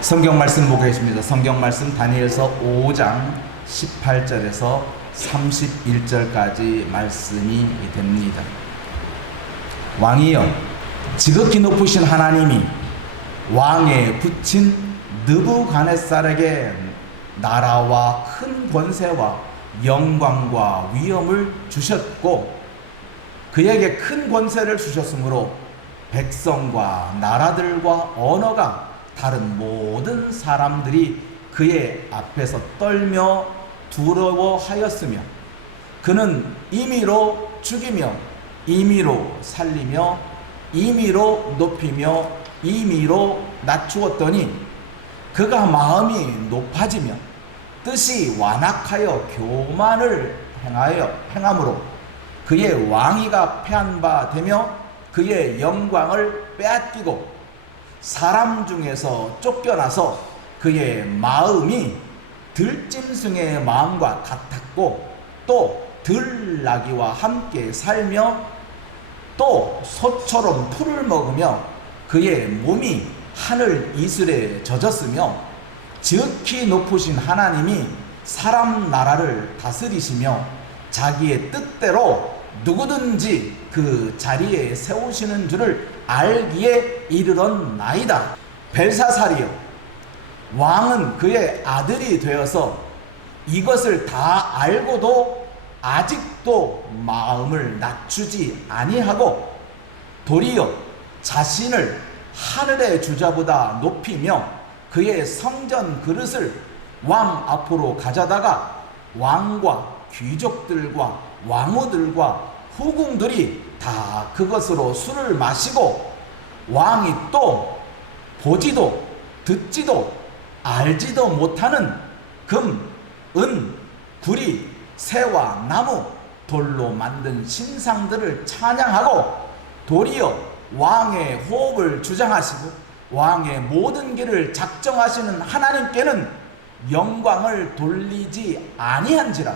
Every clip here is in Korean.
성경 말씀 보겠습니다. 성경 말씀 다니엘서 5장 18절에서 31절까지 말씀이 됩니다. 왕이여, 지극히 높으신 하나님이 왕에 붙인 느부갓네살에게 나라와 큰 권세와 영광과 위엄을 주셨고 그에게 큰 권세를 주셨으므로 백성과 나라들과 언어가 다른 모든 사람들이 그의 앞에서 떨며 두려워하였으며 그는 임의로 죽이며 임의로 살리며 임의로 높이며 임의로 낮추었더니 그가 마음이 높아지며 뜻이 완악하여 교만을 행함으로 그의 왕위가 패한 바 되며 그의 영광을 빼앗기고 사람 중에서 쫓겨나서 그의 마음이 들짐승의 마음과 같았고 또 들나귀와 함께 살며 또 소처럼 풀을 먹으며 그의 몸이 하늘 이슬에 젖었으며 지극히 높으신 하나님이 사람 나라를 다스리시며 자기의 뜻대로 누구든지 그 자리에 세우시는 줄을 알기에 이르렀나이다. 벨사살이여, 왕은 그의 아들이 되어서 이것을 다 알고도 아직도 마음을 낮추지 아니하고 도리어 자신을 하늘의 주자보다 높이며 그의 성전 그릇을 왕 앞으로 가져다가 왕과 귀족들과 왕후들과 후궁들이 다 그것으로 술을 마시고 왕이 또 보지도 듣지도 알지도 못하는 금, 은, 구리, 새와 나무, 돌로 만든 신상들을 찬양하고 도리어 왕의 호흡을 주장하시고 왕의 모든 길을 작정하시는 하나님께는 영광을 돌리지 아니한지라.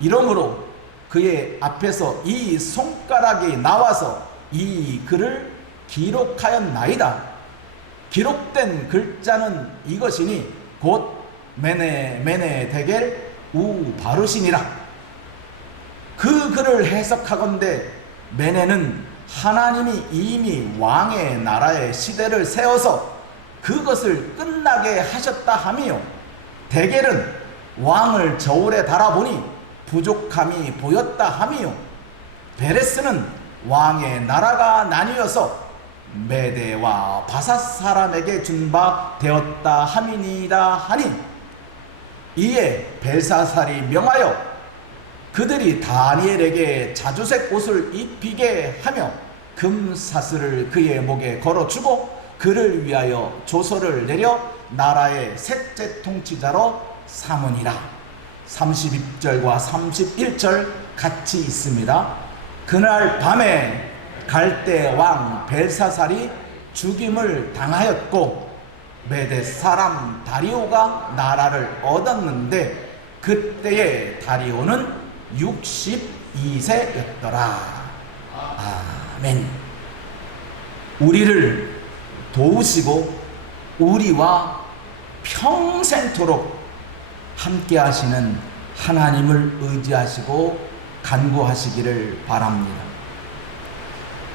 이러므로 그의 앞에서 이 손가락이 나와서 이 글을 기록하였나이다. 기록된 글자는 이것이니 곧 메네 데겔 우바르시니라. 그 글을 해석하건대 메네는 하나님이 이미 왕의 나라의 시대를 세워서 그것을 끝나게 하셨다 하며 데겔은 왕을 저울에 달아보니 부족함이 보였다 하며 베레스는 왕의 나라가 나뉘어서 메대와 바삿 사람에게 준 바 되었다 함이니이다 하니 이에 벨사살이 명하여 그들이 다니엘에게 자주색 옷을 입히게 하며 금사슬을 그의 목에 걸어주고 그를 위하여 조서를 내려 나라의 셋째 통치자로 삼으니라. 32절과 31절 같이 있습니다. 그날 밤에 갈대 왕 벨사살이 죽임을 당하였고 메대 사람 다리오가 나라를 얻었는데 그때의 다리오는 62세였더라. 아멘. 우리를 도우시고 우리와 평생토록 함께 하시는 하나님을 의지하시고 간구하시기를 바랍니다.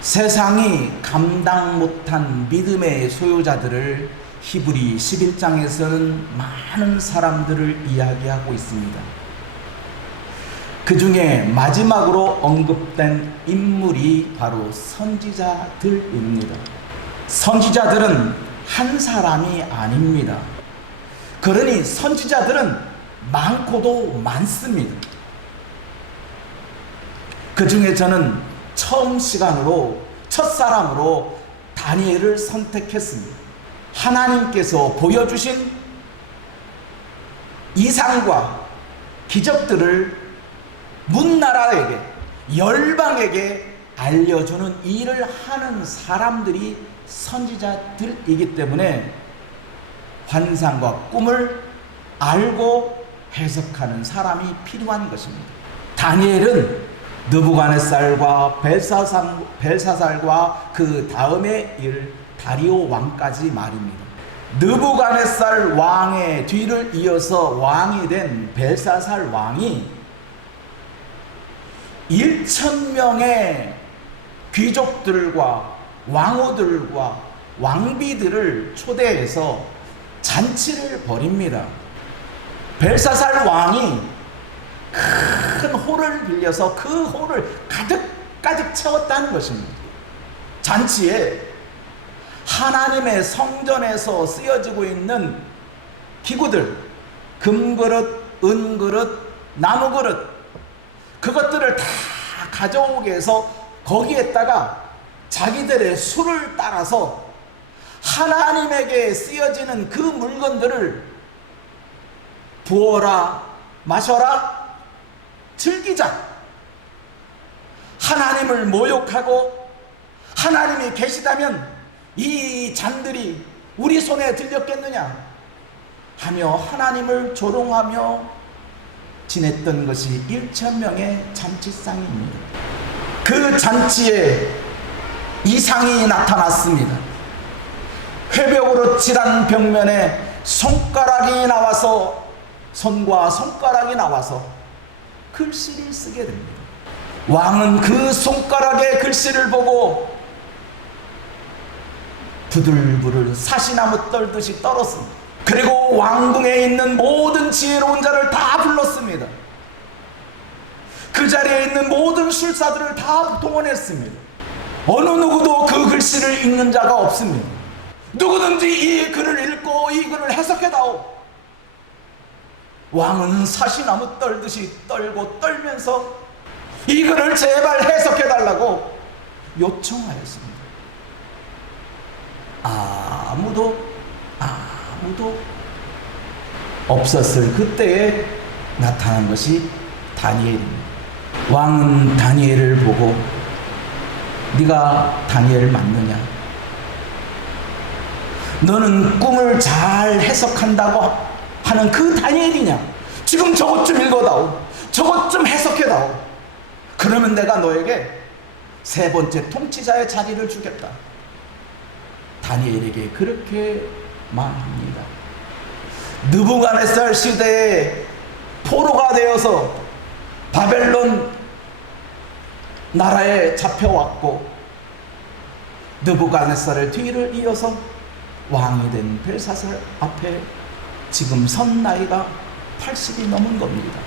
세상이 감당 못한 믿음의 소유자들을 히브리 11장에서는 많은 사람들을 이야기하고 있습니다. 그 중에 마지막으로 언급된 인물이 바로 선지자들입니다. 선지자들은 한 사람이 아닙니다. 그러니 선지자들은 많고도 많습니다. 그 중에 저는 처음 시간으로 첫사람으로 다니엘을 선택했습니다. 하나님께서 보여주신 이상과 기적들을 문나라에게 열방에게 알려주는 일을 하는 사람들이 선지자들이기 때문에 환상과 꿈을 알고 해석하는 사람이 필요한 것입니다. 다니엘은 느부갓네살과 벨사살과 그 다음에 다리오 왕까지 말입니다. 느부갓네살 왕의 뒤를 이어서 왕이 된 벨사살 왕이 1,000명의 귀족들과 왕후들과 왕비들을 초대해서 잔치를 벌입니다. 벨사살 왕이 큰 홀을 빌려서 그 홀을 가득 채웠다는 것입니다. 잔치에 하나님의 성전에서 쓰여지고 있는 기구들, 금그릇, 은그릇, 나무그릇, 그것들을 다 가져오게 해서 거기에다가 자기들의 수를 따라서 하나님에게 쓰여지는 그 물건들을 부어라, 마셔라, 즐기자. 하나님을 모욕하고 하나님이 계시다면 이 잔들이 우리 손에 들렸겠느냐 하며 하나님을 조롱하며 지냈던 것이 1,000명의 잔치상입니다. 그 잔치에 이상이 나타났습니다. 회벽으로 칠한 벽면에 손가락이 나와서, 손과 손가락이 나와서 글씨를 쓰게 됩니다. 왕은 그 손가락의 글씨를 보고 부들부들 사시나무 떨듯이 떨었습니다. 그리고 왕궁에 있는 모든 지혜로운 자를 다 불렀습니다. 그 자리에 있는 모든 술사들을 다 동원했습니다. 어느 누구도 그 글씨를 읽는 자가 없습니다. 누구든지 이 글을 읽고 이 글을 해석해다오. 왕은 사시나무 떨듯이 떨면서 이 글을 제발 해석해달라고 요청하였습니다. 아무도 없었을 그때에 나타난 것이 다니엘입니다. 왕은 다니엘을 보고 네가 다니엘 맞느냐? 너는 꿈을 잘 해석한다고 하는 그 다니엘이냐? 지금 저것 좀 읽어다오. 저것 좀 해석해다오. 그러면 내가 너에게 세 번째 통치자의 자리를 주겠다. 다니엘에게 그렇게 말합니다. 느부갓네살 시대에 포로가 되어서 바벨론 나라에 잡혀왔고 느부갓네살의 뒤를 이어서 왕이 된 벨사살 앞에 지금 선 나이가 80이 넘은 겁니다.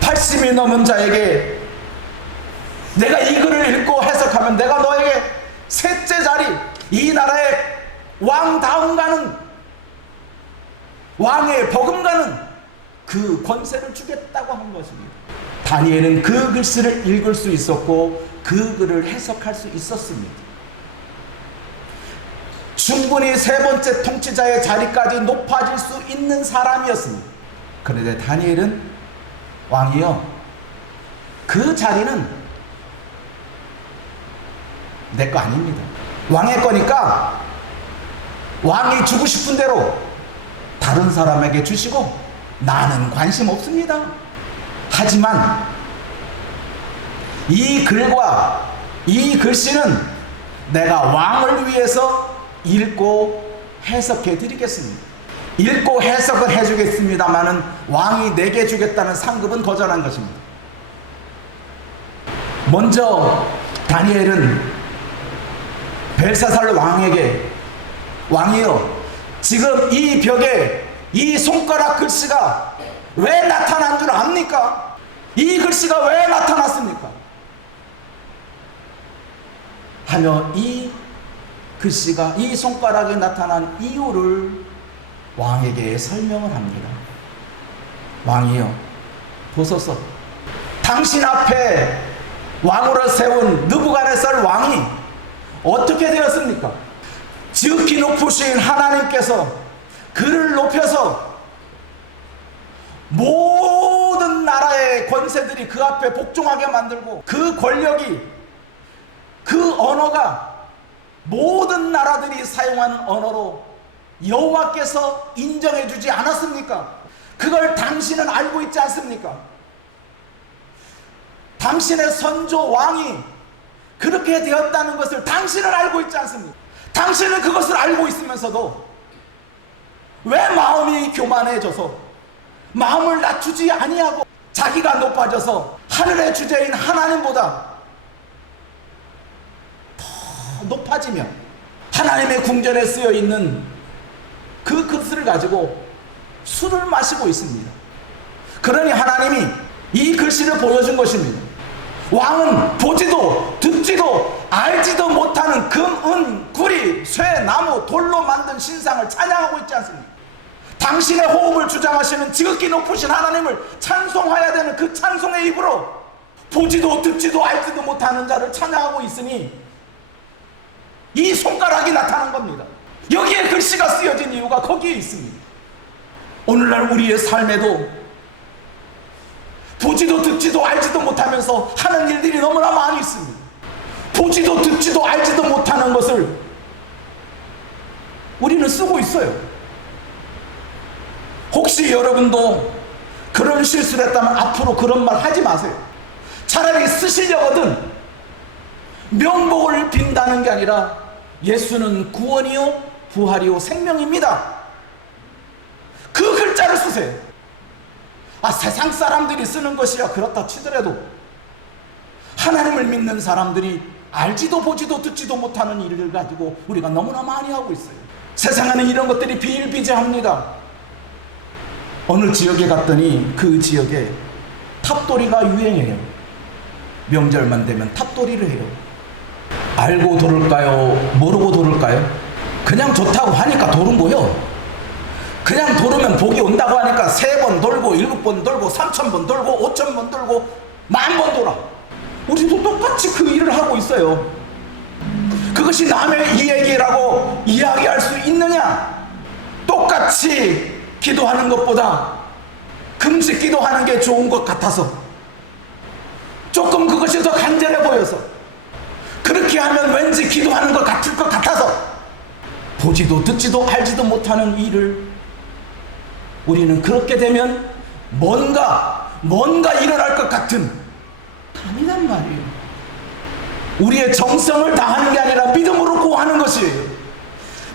80이 넘은 자에게 내가 이 글을 읽고 해석하면 내가 너에게 셋째 자리, 이 나라의 왕다움가는, 왕의 버금가는 그 권세를 주겠다고 한 것입니다. 다니엘은 그 글씨를 읽을 수 있었고 그 글을 해석할 수 있었습니다. 충분히 세 번째 통치자의 자리까지 높아질 수 있는 사람이었습니다. 그런데 다니엘은 왕이요, 그 자리는 내 거 아닙니다. 왕의 거니까 왕이 주고 싶은 대로 다른 사람에게 주시고 나는 관심 없습니다. 하지만 이 글과 이 글씨는 내가 왕을 위해서 읽고 해석해 드리겠습니다. 읽고 해석을 해 주겠습니다마는 왕이 내게 주겠다는 상급은 거절한 것입니다. 먼저 다니엘은 벨사살 왕에게, 왕이여, 지금 이 벽에 이 손가락 글씨가 왜 나타난 줄 압니까? 이 글씨가 왜 나타났습니까? 하며 이 글씨가, 이 손가락에 나타난 이유를 왕에게 설명을 합니다. 왕이여, 보소서, 당신 앞에 왕으로 세운 느부갓네살 왕이 어떻게 되었습니까? 지극히 높으신 하나님께서 그를 높여서 모든 나라의 권세들이 그 앞에 복종하게 만들고 그 권력이, 그 언어가 모든 나라들이 사용하는 언어로 여호와께서 인정해 주지 않았습니까? 그걸 당신은 알고 있지 않습니까? 당신의 선조 왕이 그렇게 되었다는 것을 당신은 알고 있지 않습니까? 당신은 그것을 알고 있으면서도 왜 마음이 교만해져서 마음을 낮추지 아니하고 자기가 높아져서 하늘의 주제인 하나님보다 더 높아지며 하나님의 궁전에 쓰여 있는 그 그릇을 가지고 술을 마시고 있습니다. 그러니 하나님이 이 글씨를 보여준 것입니다. 왕은 보지도 듣지도 알지도 못하는 금, 은, 구리, 쇠, 나무, 돌로 만든 신상을 찬양하고 있지 않습니까? 당신의 호흡을 주장하시는 지극히 높으신 하나님을 찬송해야 되는 그 찬송의 입으로 보지도 듣지도 알지도 못하는 자를 찬양하고 있으니 이 손가락이 나타난 겁니다. 여기에 글씨가 쓰여진 이유가 거기에 있습니다. 오늘날 우리의 삶에도 보지도 듣지도 알지도 못하면서 하는 일들이 너무나 많이 있습니다. 보지도 듣지도 알지도 못하는 것을 우리는 쓰고 있어요. 혹시 여러분도 그런 실수를 했다면 앞으로 그런 말 하지 마세요. 차라리 쓰시려거든 명복을 빈다는 게 아니라 예수는 구원이요 부활이요 생명입니다. 그 글자를 쓰세요. 세상 사람들이 쓰는 것이야 그렇다 치더라도 하나님을 믿는 사람들이 알지도 보지도 듣지도 못하는 일을 가지고 우리가 너무나 많이 하고 있어요. 세상에는 이런 것들이 비일비재합니다. 어느 지역에 갔더니 그 지역에 탑돌이가 유행해요. 명절만 되면 탑돌이를 해요. 알고 도를까요? 모르고 도를까요? 그냥 좋다고 하니까 도른 거요. 그냥 도르면 복이 온다고 하니까 3번 돌고 7번 돌고 3,000번 돌고 5,000번 돌고 10,000번 돌아. 우리도 똑같이 그 일을 하고 있어요. 그것이 남의 이야기라고 이야기할 수 있느냐? 똑같이 기도하는 것보다 금식 기도하는 게 좋은 것 같아서 조금 그것이 더 간절해 보여서 그렇게 하면 왠지 기도하는 것 같을 것 같아서 보지도 듣지도 알지도 못하는 일을 우리는 그렇게 되면 뭔가 일어날 것 같은 아니란 말이에요. 우리의 정성을 다하는 게 아니라 믿음으로 구하는 것이에요.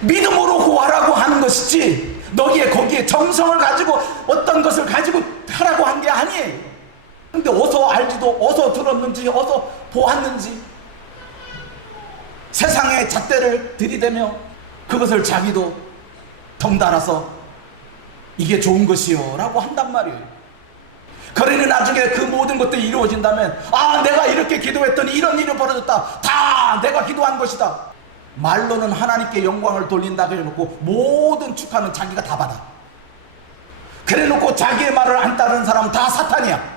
믿음으로 구하라고 하는 것이지 거기에 정성을 가지고 어떤 것을 가지고 하라고 한 게 아니에요. 근데 어서 알지도 어서 들었는지 어서 보았는지 세상의 잣대를 들이대며 그것을 자기도 덩달아서 이게 좋은 것이요 라고 한단 말이에요. 그러니 나중에 그 모든 것들이 이루어진다면 내가 이렇게 기도했더니 이런 일이 벌어졌다. 다 내가 기도한 것이다. 말로는 하나님께 영광을 돌린다 그래놓고 모든 축하는 자기가 다 받아. 그래놓고 자기의 말을 안 따르는 사람은 다 사탄이야.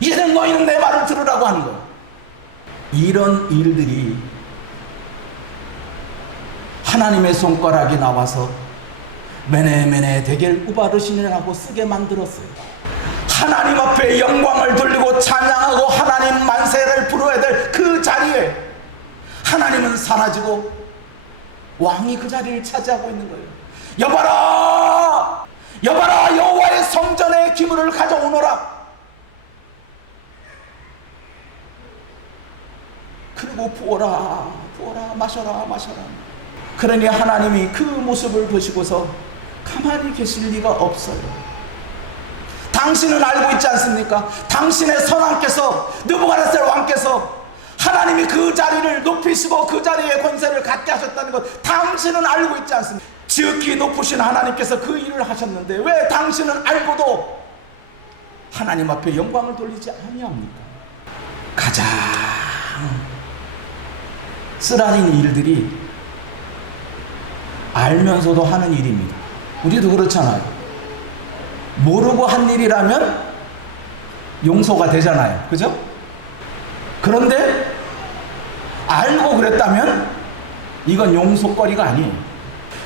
이제는 너희는 내 말을 들으라고 하는 거야. 이런 일들이 하나님의 손가락이 나와서 메네메네 데겔 우바르시니라고 쓰게 만들었어요. 하나님 앞에 영광을 돌리고 찬양하고 하나님 만세를 부르어야 될 그 자리에 하나님은 사라지고 왕이 그 자리를 차지하고 있는 거예요. 여봐라 여호와의 성전에 기물을 가져오너라. 그리고 부어라 마셔라. 그러니 하나님이 그 모습을 보시고서 가만히 계실 리가 없어요. 당신은 알고 있지 않습니까? 당신의 선왕께서 느부갓네살 왕께서 하나님이 그 자리를 높이시고 그 자리에 권세를 갖게 하셨다는 것 당신은 알고 있지 않습니까? 지극히 높으신 하나님께서 그 일을 하셨는데 왜 당신은 알고도 하나님 앞에 영광을 돌리지 아니합니까? 가장 쓰라린 일들이 알면서도 하는 일입니다. 우리도 그렇잖아요. 모르고 한 일이라면 용서가 되잖아요. 그죠? 그런데 알고 그랬다면 이건 용서거리가 아니에요.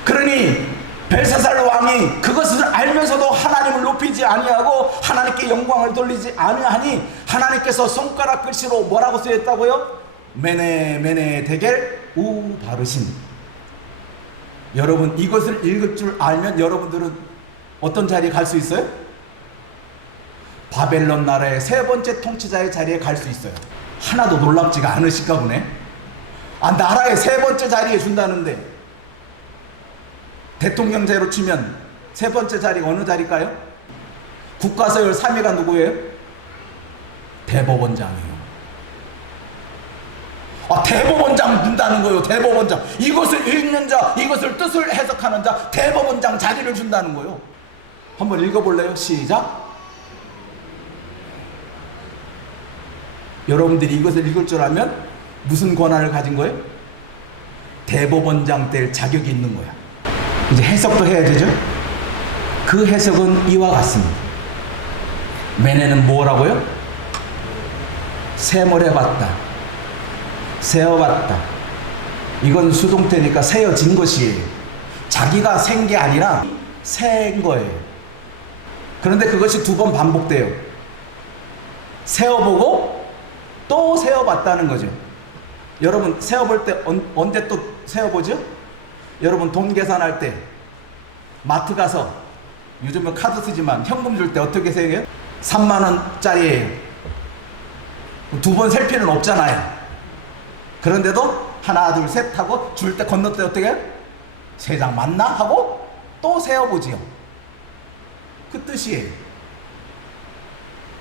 그러니 벨사살 왕이 그것을 알면서도 하나님을 높이지 아니하고 하나님께 영광을 돌리지 아니하니 하나님께서 손가락 글씨로 뭐라고 쓰였다고요? 메네 데겔 우바르신. 여러분 이것을 읽을 줄 알면 여러분들은 어떤 자리에 갈 수 있어요? 바벨론 나라의 3번째 통치자의 자리에 갈 수 있어요. 하나도 놀랍지가 않으실까 보네. 나라의 세 번째 자리에 준다는데, 대통령제로 치면 세 번째 자리가 어느 자리일까요? 국가서열 3위가 누구예요? 대법원장이에요. 대법원장 준다는 거예요. 대법원장. 이것을 읽는 자, 이것을 뜻을 해석하는 자, 대법원장 자리를 준다는 거예요. 한번 읽어볼래요? 시작. 여러분들이 이것을 읽을 줄 알면 무슨 권한을 가진 거예요? 대법원장 될 자격이 있는 거야. 이제 해석도 해야 되죠? 그 해석은 이와 같습니다. 매네는 뭐라고요? 세몰해봤다, 세어봤다. 이건 수동태니까 세어진 것이에요. 자기가 센 게 아니라 센 거예요. 그런데 그것이 두 번 반복돼요. 세어보고 또 세어봤다는 거죠. 여러분 세어볼 때 언제 또 세어보죠? 여러분 돈 계산할 때 마트 가서, 요즘은 카드 쓰지만 현금 줄 때 어떻게 세요? 3만원짜리예요. 두 번 셀 필요는 없잖아요. 그런데도 하나 둘 셋 하고 줄 때 건널 때 어떻게 해요? 세 장 맞나? 하고 또 세어보지요. 그 뜻이에요.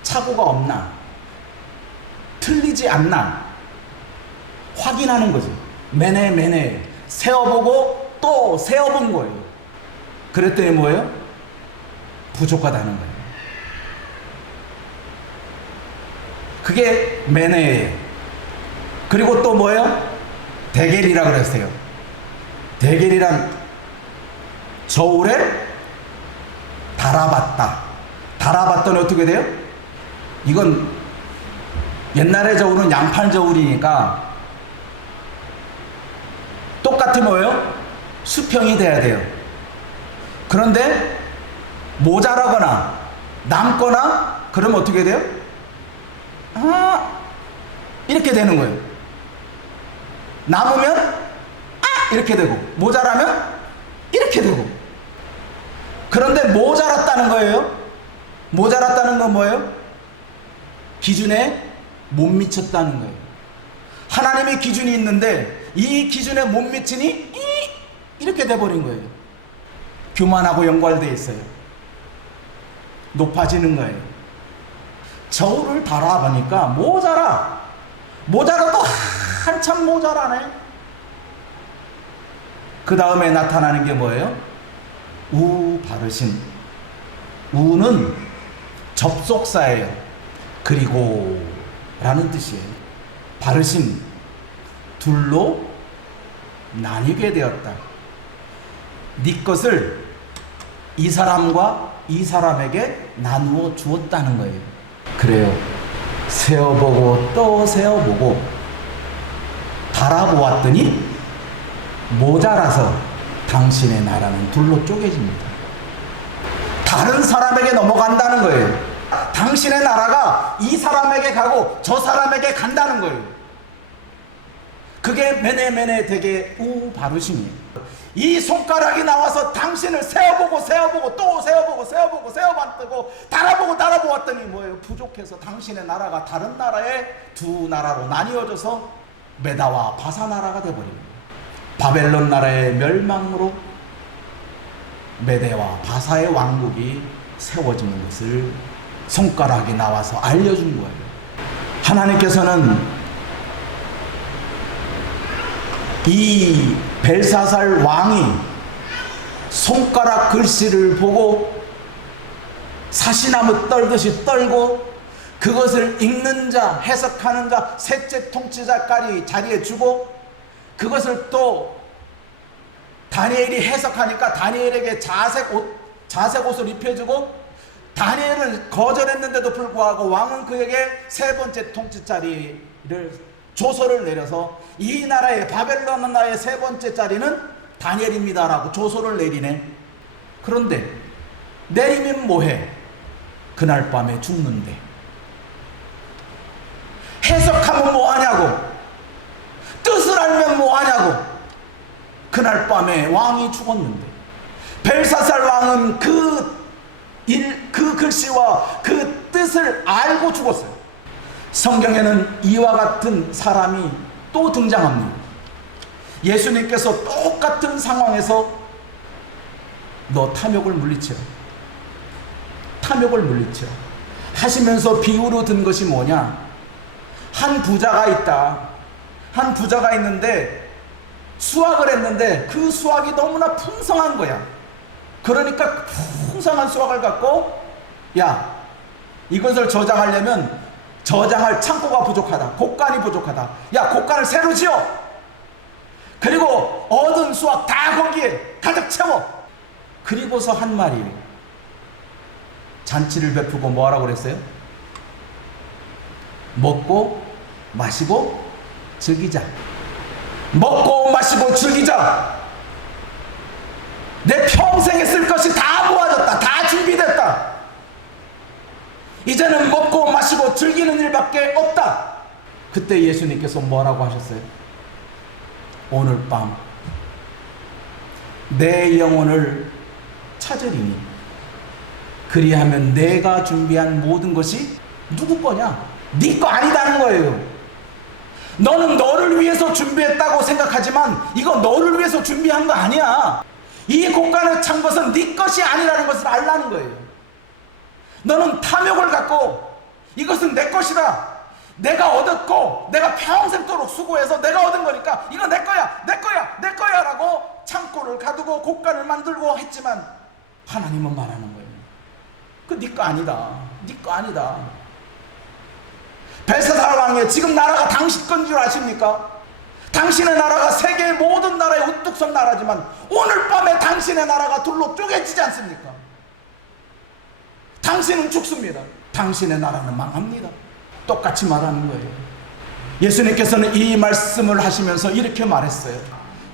착오가 없나, 틀리지 않나 확인하는 거죠. 매네 세어보고 또 세어본 거예요. 그랬더니 뭐예요? 부족하다는 거예요. 그게 매네예요. 그리고 또 뭐예요? 대겔이라 그랬어요. 대겔이란 저울에 달아봤다. 달아봤더니 어떻게 돼요? 이건 옛날에 저울은 양팔 저울이니까 똑같이 뭐예요? 수평이 돼야 돼요. 그런데 모자라거나 남거나 그러면 어떻게 돼요? 이렇게 되는 거예요. 남으면 이렇게 되고, 모자라면 이렇게 되고. 그런데 모자랐다는 거예요. 모자랐다는 건 뭐예요? 기준에 못 미쳤다는 거예요. 하나님의 기준이 있는데 이 기준에 못 미치니 이렇게 돼버린 거예요. 교만하고 연관되어 있어요. 높아지는 거예요. 저울을 달아보니까 모자라도 한참 모자라네. 그 다음에 나타나는 게 뭐예요? 바르심. 우는 접속사예요. 그리고 라는 뜻이에요. 바르심, 둘로 나뉘게 되었다. 네 것을 이 사람과 이 사람에게 나누어 주었다는 거예요. 그래요. 세어보고 또 세어보고 달아보았더니 모자라서 당신의 나라는 둘로 쪼개집니다. 다른 사람에게 넘어간다는 거예요. 당신의 나라가 이 사람에게 가고 저 사람에게 간다는 거예요. 그게 매네 되게 바르심이에요. 이 손가락이 나와서 당신을 세어보고 또 세어봤고 달아보았더니 뭐예요? 부족해서 당신의 나라가 다른 나라의 두 나라로 나뉘어져서 메다와 바사 나라가 되어버립니다. 바벨론 나라의 멸망으로 메대와 바사의 왕국이 세워지는 것을 손가락이 나와서 알려준 거예요. 하나님께서는 이 벨사살 왕이 손가락 글씨를 보고 사시나무 떨듯이 떨고 그것을 읽는 자, 해석하는 자, 셋째 통치자까지 자리에 주고 그것을 또 다니엘이 해석하니까 다니엘에게 자색 옷을 입혀주고 다니엘은 거절했는데도 불구하고 왕은 그에게 세 번째 통치 자리를 조서를 내려서 이 나라의 바벨론 나라의 세 번째 자리는 다니엘입니다라고 조서를 내리네. 그런데 내리면 뭐해? 그날 밤에 죽는데. 해석하면 뭐하냐고, 뜻을 알면 뭐하냐고. 그날 밤에 왕이 죽었는데 벨사살 왕은 그 글씨와 그 뜻을 알고 죽었어요. 성경에는 이와 같은 사람이 또 등장합니다. 예수님께서 똑같은 상황에서 너 탐욕을 물리치라, 탐욕을 물리치라 하시면서 비유로 든 것이 뭐냐? 한 부자가 있다. 한 부자가 있는데 수확을 했는데 그 수확이 너무나 풍성한 거야. 그러니까 풍성한 수확을 갖고, 야, 이것을 저장하려면 저장할 창고가 부족하다, 곡간이 부족하다. 야, 곡간을 새로 지어. 그리고 얻은 수확 다 거기에 가득 채워. 그리고서 한 말이 잔치를 베푸고 뭐 하라고 그랬어요? 먹고 마시고 즐기자. 먹고 마시고 즐기자. 내 평생에 쓸 것이 다 모아졌다, 다 준비됐다. 이제는 먹고 마시고 즐기는 일밖에 없다. 그때 예수님께서 뭐라고 하셨어요? 오늘 밤 내 영혼을 찾으리니 그리하면 내가 준비한 모든 것이 누구 거냐? 네 거 아니다는 거예요. 너는 너를 위해서 준비했다고 생각하지만 이거 너를 위해서 준비한 거 아니야. 이 곡간에 찬 것은 네 것이 아니라는 것을 알라는 거예요. 너는 탐욕을 갖고 이것은 내 것이다, 내가 얻었고 내가 평생도록 수고해서 내가 얻은 거니까 이거 내 거야, 내 거야, 내 거야 라고 창고를 가두고 곡간을 만들고 했지만 하나님은 말하는 거예요. 그 네 거 아니다, 네 거 아니다. 벨사살 왕이에요. 지금 나라가 당신 건 줄 아십니까? 당신의 나라가 세계의 모든 나라에 우뚝 선 나라지만 오늘 밤에 당신의 나라가 둘로 쪼개지지 않습니까? 당신은 죽습니다. 당신의 나라는 망합니다. 똑같이 말하는 거예요. 예수님께서는 이 말씀을 하시면서 이렇게 말했어요.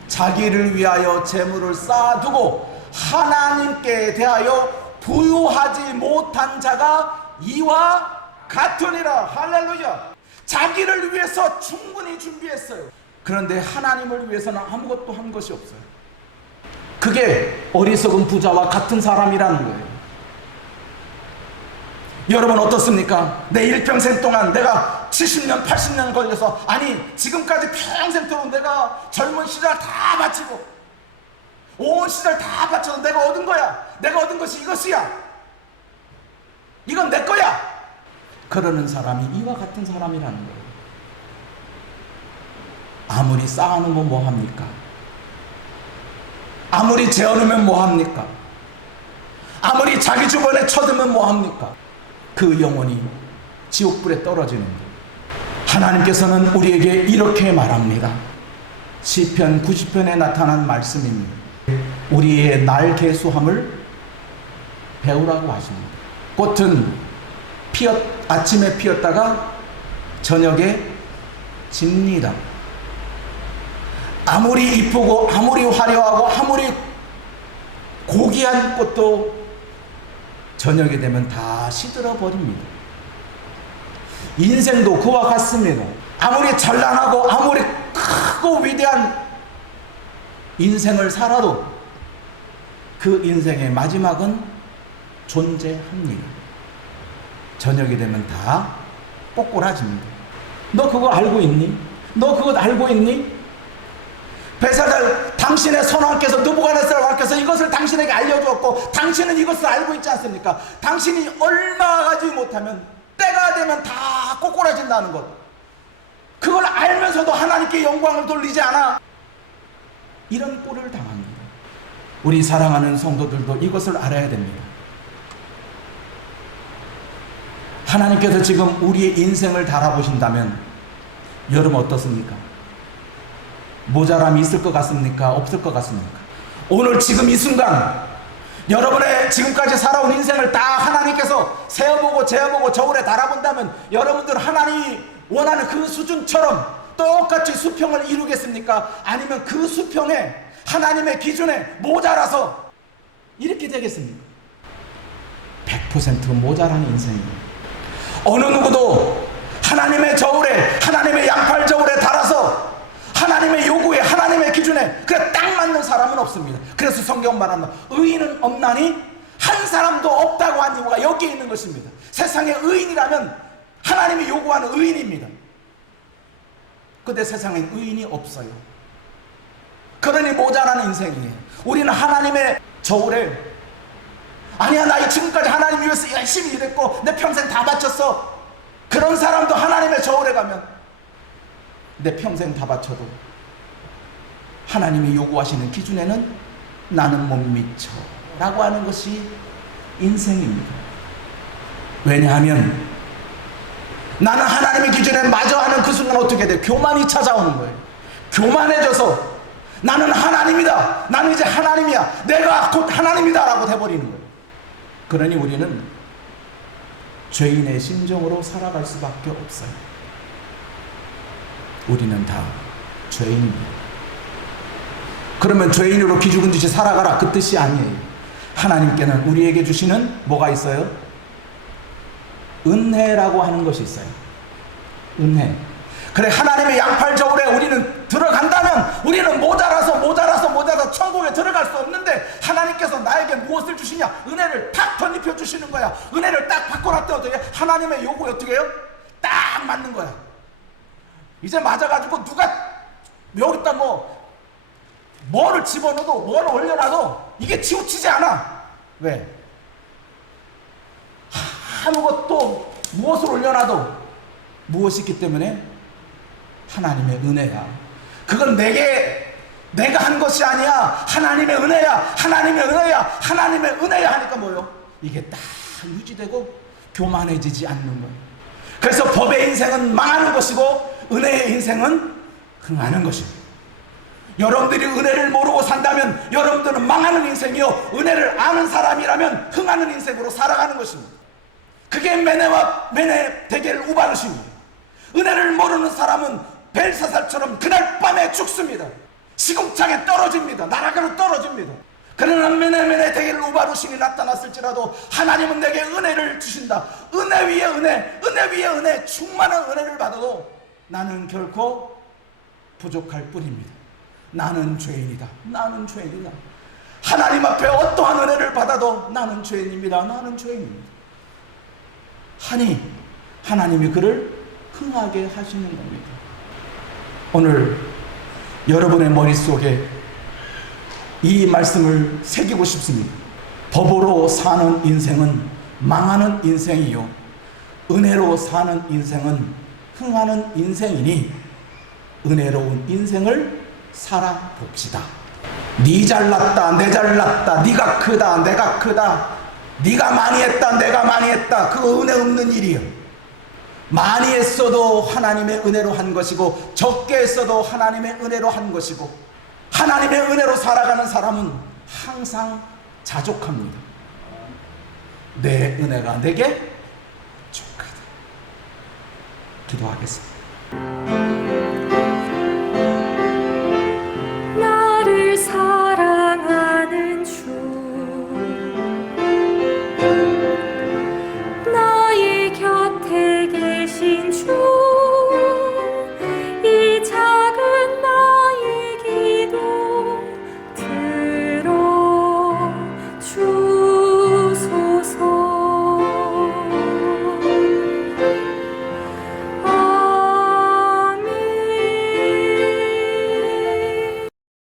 자기를 위하여 재물을 쌓아두고 하나님께 대하여 부유하지 못한 자가 이와 같으니라. 할렐루야. 자기를 위해서 충분히 준비했어요. 그런데 하나님을 위해서는 아무것도 한 것이 없어요. 그게 어리석은 부자와 같은 사람이라는 거예요. 여러분 어떻습니까? 내 일평생 동안 내가 70년 80년 걸려서, 아니 지금까지 평생도록 내가 젊은 시절 다 바치고 온 시절 다 바쳐서 내가 얻은 거야, 내가 얻은 것이 이것이야, 이건 내 거야, 그러는 사람이 이와 같은 사람이라는 거예요. 아무리 쌓아놓으면 뭐합니까? 아무리 재어놓으면 뭐합니까? 아무리 자기 주변에 쳐들면 뭐합니까? 그 영혼이 지옥불에 떨어지는 거예요. 하나님께서는 우리에게 이렇게 말합니다. 시편 90편에 나타난 말씀입니다. 우리의 날개수함을 배우라고 하십니다. 꽃은 아침에 피었다가 저녁에 집니다. 아무리 이쁘고 아무리 화려하고 아무리 고귀한 꽃도 저녁이 되면 다 시들어 버립니다. 인생도 그와 같습니다. 아무리 찬란하고 아무리 크고 위대한 인생을 살아도 그 인생의 마지막은 존재합니다. 저녁이 되면 다 꼬꾸라집니다. 너 그거 알고 있니? 너 그거 알고 있니? 벨사살, 당신의 선왕께서, 느부갓네살 왕께서 이것을 당신에게 알려주었고 당신은 이것을 알고 있지 않습니까? 당신이 얼마 가지 못하면 때가 되면 다 꼬꾸라진다는 것, 그걸 알면서도 하나님께 영광을 돌리지 않아. 이런 꼴을 당합니다. 우리 사랑하는 성도들도 이것을 알아야 됩니다. 하나님께서 지금 우리의 인생을 달아보신다면 여러분 어떻습니까? 모자람이 있을 것 같습니까? 없을 것 같습니까? 오늘 지금 이 순간 여러분의 지금까지 살아온 인생을 다 하나님께서 세어보고 재어보고 저울에 달아본다면 여러분들 하나님이 원하는 그 수준처럼 똑같이 수평을 이루겠습니까? 아니면 그 수평에 하나님의 기준에 모자라서 이렇게 되겠습니까? 100% 모자라는 인생입니다. 어느 누구도 하나님의 저울에, 하나님의 양팔 저울에 달아서 하나님의 요구에, 하나님의 기준에 그래 딱 맞는 사람은 없습니다. 그래서 성경 말합니다. 의인은 없나니 한 사람도 없다고 한 이유가 여기에 있는 것입니다. 세상에 의인이라면 하나님이 요구하는 의인입니다. 근데 세상엔 의인이 없어요. 그러니 모자라는 인생이에요. 우리는 하나님의 저울에 아니야 나 지금까지 하나님 위해서 열심히 일했고 내 평생 다 바쳤어. 그런 사람도 하나님의 저울에 가면 내 평생 다 바쳐도 하나님이 요구하시는 기준에는 나는 못 미쳐 라고 하는 것이 인생입니다. 왜냐하면 나는 하나님의 기준에 마저 하는 그 순간 어떻게 돼? 교만이 찾아오는 거예요. 교만해져서 나는 하나님이다, 나는 이제 하나님이야, 내가 곧 하나님이다 라고 돼버리는 거예요. 그러니 우리는 죄인의 심정으로 살아갈 수밖에 없어요. 우리는 다 죄인입니다. 그러면 죄인으로 기죽은 듯이 살아가라 그 뜻이 아니에요. 하나님께는 우리에게 주시는 뭐가 있어요? 은혜라고 하는 것이 있어요. 은혜. 그래 하나님의 양팔 저울에 우리는 들어간다면 우리는 모자라서 천국에 들어갈 수 없는데 하나님께서 나에게 무엇을 주시냐? 은혜를 탁 덧입혀 주시는 거야. 은혜를 딱 바꿔놨더니 어떻게 하나님의 요구에 어떻게 해요? 딱 맞는 거야. 이제 맞아가지고 누가 여기다 뭐를 집어넣어도 뭐를 올려놔도 이게 치우치지 않아. 왜? 아무것도 무엇을 올려놔도 무엇이 있기 때문에 하나님의 은혜야. 그건 내가 한 것이 아니야. 하나님의 은혜야. 하나님의 은혜야. 하나님의 은혜야 하니까 뭐요? 이게 딱 유지되고 교만해지지 않는 거예요. 그래서 법의 인생은 망하는 것이고 은혜의 인생은 흥하는 것입니다. 여러분들이 은혜를 모르고 산다면 여러분들은 망하는 인생이요, 은혜를 아는 사람이라면 흥하는 인생으로 살아가는 것입니다. 그게 매네와 매네 대개를 우바르십니다. 은혜를 모르는 사람은 벨사살처럼 그날 밤에 죽습니다. 시궁창에 떨어집니다. 나락으로 떨어집니다. 그러나 매네 대개를 우바르신이 나타났을지라도 하나님은 내게 은혜를 주신다. 은혜 위에 은혜, 은혜 위에 은혜, 충만한 은혜를 받아도 나는 결코 부족할 뿐입니다. 나는 죄인이다. 나는 죄인이다. 하나님 앞에 어떠한 은혜를 받아도 나는 죄인입니다. 나는 죄인입니다. 하나님이 그를 흥하게 하시는 겁니다. 오늘 여러분의 머릿속에 이 말씀을 새기고 싶습니다. 법으로 사는 인생은 망하는 인생이요, 은혜로 사는 인생은 흥하는 인생이니 은혜로운 인생을 살아봅시다. 네 잘났다, 내 잘났다, 네가 크다, 내가 크다, 네가 많이 했다, 내가 많이 했다, 그거 은혜 없는 일이에요. 많이 했어도 하나님의 은혜로 한 것이고 적게 했어도 하나님의 은혜로 한 것이고, 하나님의 은혜로 살아가는 사람은 항상 자족합니다. 내 은혜가 내게 족하다. 기도하겠습니다.